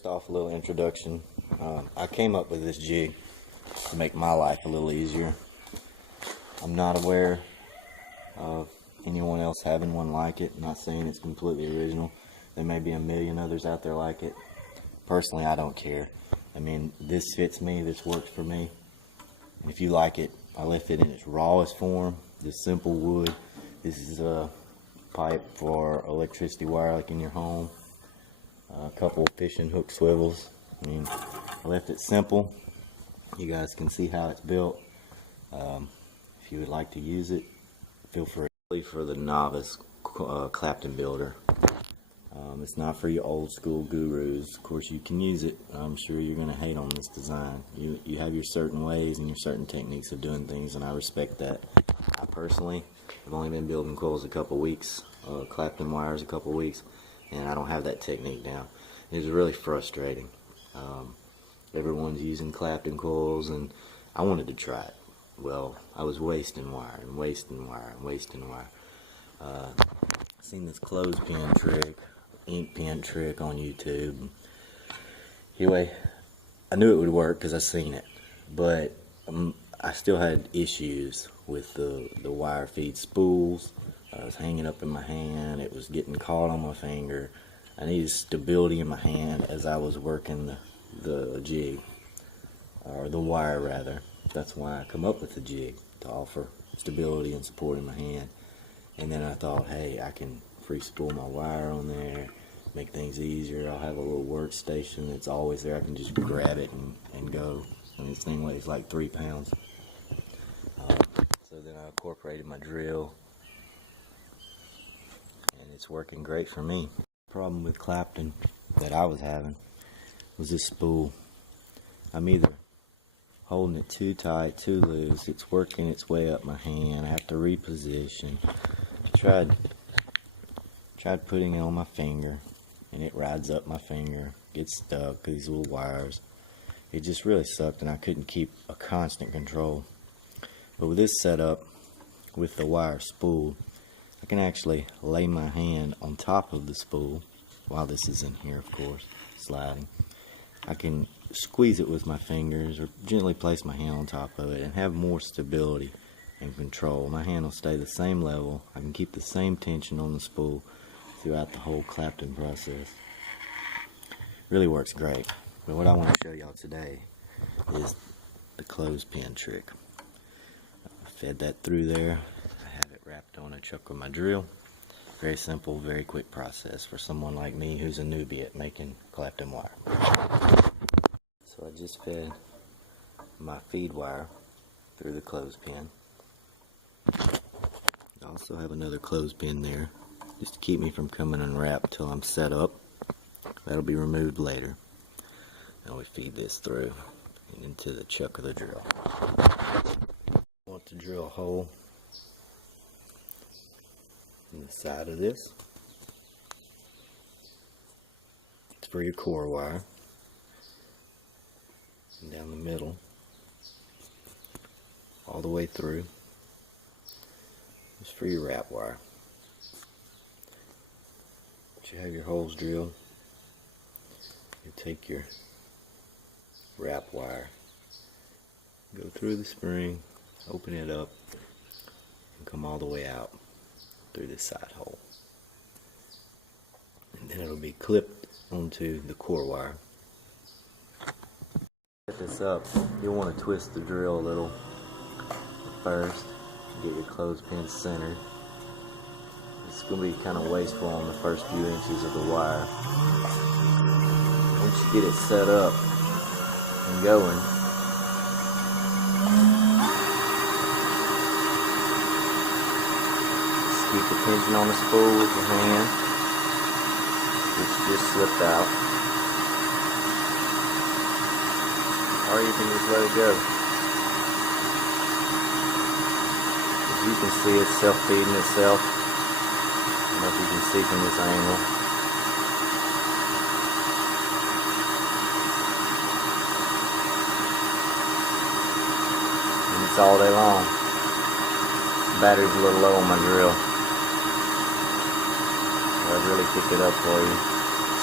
First off, a little introduction. I came up with this jig to make my life a little easier. I'm not aware of anyone else having one like it. I'm not saying it's completely original. There may be a million others out there like it. Personally, I don't care. I mean, this fits me, this works for me. And if you like it, I left it in its rawest form, this simple wood. This is a pipe for electricity wire like in your home. A couple fishing hook swivels. I mean, I left it simple. You guys can see how it's built. If you would like to use it, feel free. For the novice Clapton builder. It's not for your old school gurus. Of course, you can use it. I'm sure you're going to hate on this design. You have your certain ways and your certain techniques of doing things, and I respect that. I personally have only been building coils a couple weeks, Clapton wires a couple weeks, and I don't have that technique down. It's really frustrating. Everyone's using Clapton coils, and I wanted to try it. Well, I was wasting wire and wasting wire and wasting wire. Seen this clothespin trick, ink pen trick on YouTube. Anyway, I knew it would work because I seen it, but I still had issues with the wire feed spools. I was hanging up in my hand. It was getting caught on my finger. I needed stability in my hand as I was working the jig, or the wire rather. That's why I come up with the jig, to offer stability and support in my hand. And then I thought, hey, I can free spool my wire on there, make things easier. I'll have a little workstation that's always there. I can just grab it and go. And this thing weighs like 3 pounds. So then I incorporated my drill, and it's working great for me. The problem with Clapton that I was having was this spool. I'm either holding it too tight, too loose. It's working its way up my hand. I have to reposition. Tried putting it on my finger, and it rides up my finger, gets stuck, these little wires. It just really sucked, and I couldn't keep a constant control. But with this setup, with the wire spooled, I can actually lay my hand on top of the spool, while this is in here, of course, sliding. I can squeeze it with my fingers or gently place my hand on top of it and have more stability and control. My hand will stay the same level. I can keep the same tension on the spool throughout the whole Clapton process. Really works great. But what I want to show y'all today is the clothespin trick. I fed that through there. I have it wrapped on a chuck of my drill. Very simple, very quick process for someone like me who's a newbie at making Clapton wire. So I just fed my feed wire through the clothespin. I also have another clothespin there just to keep me from coming unwrapped till I'm set up. That'll be removed later. Now we feed this through and into the chuck of the drill. I want to drill a hole in the side of this. It's for your core wire. And down the middle, all the way through, is for your wrap wire. Once you have your holes drilled, you take your wrap wire, go through the spring, open it up, and come all the way out through this side hole. And then it'll be clipped onto the core wire. Set this up, you'll want to twist the drill a little first, get your clothespin centered. It's going to be kind of wasteful on the first few inches of the wire. Once you get it set up and going, just keep the tension on the spool with your hand, which just slipped out. Or you can just let it go. As you can see, it's self-feeding itself. I don't know if you can see from this angle. And it's all day long. The battery's a little low on my drill. So I've really picked it up for you.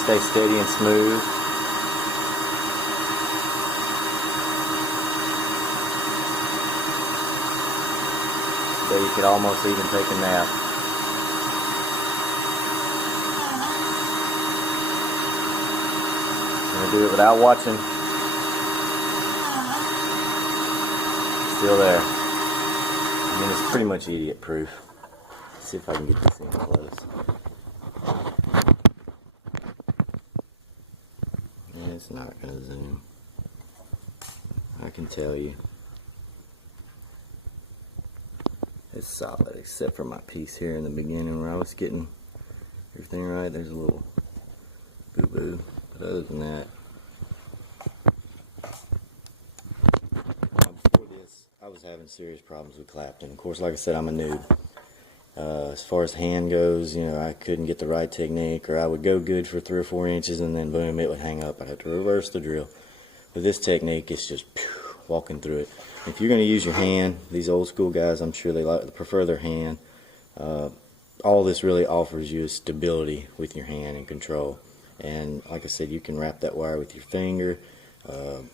Stay steady and smooth. So you could almost even take a nap. I'm gonna do it without watching. Still there. I mean, it's pretty much idiot proof. Let's see if I can get this in close. And it's not gonna zoom. I can tell you. It's solid, except for my piece here in the beginning where I was getting everything right. There's a little boo-boo, but other than that, before this, I was having serious problems with Clapton. Of course, like I said, I'm a noob. As far as hand goes, you know, I couldn't get the right technique, or I would go good for 3 or 4 inches, and then boom, it would hang up. I'd have to reverse the drill. With this technique, it's just walking through it. If you're going to use your hand, these old school guys, I'm sure they prefer their hand. All this really offers you is stability with your hand and control. And like I said, you can wrap that wire with your finger. You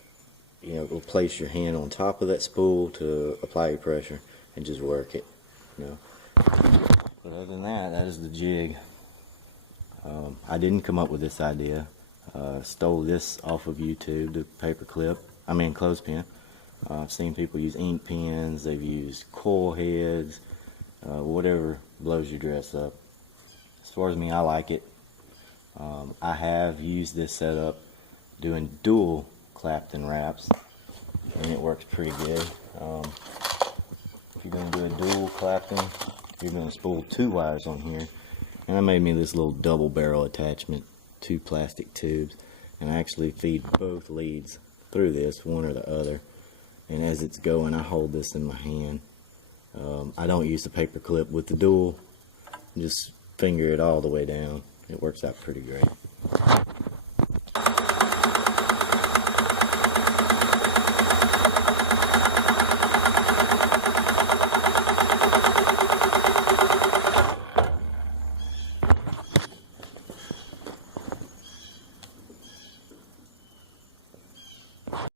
know, place your hand on top of that spool to apply your pressure and just work it. You know. But other than that, that is the jig. I didn't come up with this idea. Stole this off of YouTube, the paper clip. I mean clothespin. I've seen people use ink pens, they've used coil heads, whatever blows your dress up. As far as me, I like it. I have used this setup doing dual Clapton wraps, and it works pretty good. If you're going to do a dual Clapton, you're going to spool 2 wires on here. And I made me this little double barrel attachment, 2 plastic tubes, and I actually feed both leads through this, one or the other. And as it's going, I hold this in my hand. I don't use the paper clip with the dual, just finger it all the way down. It works out pretty great.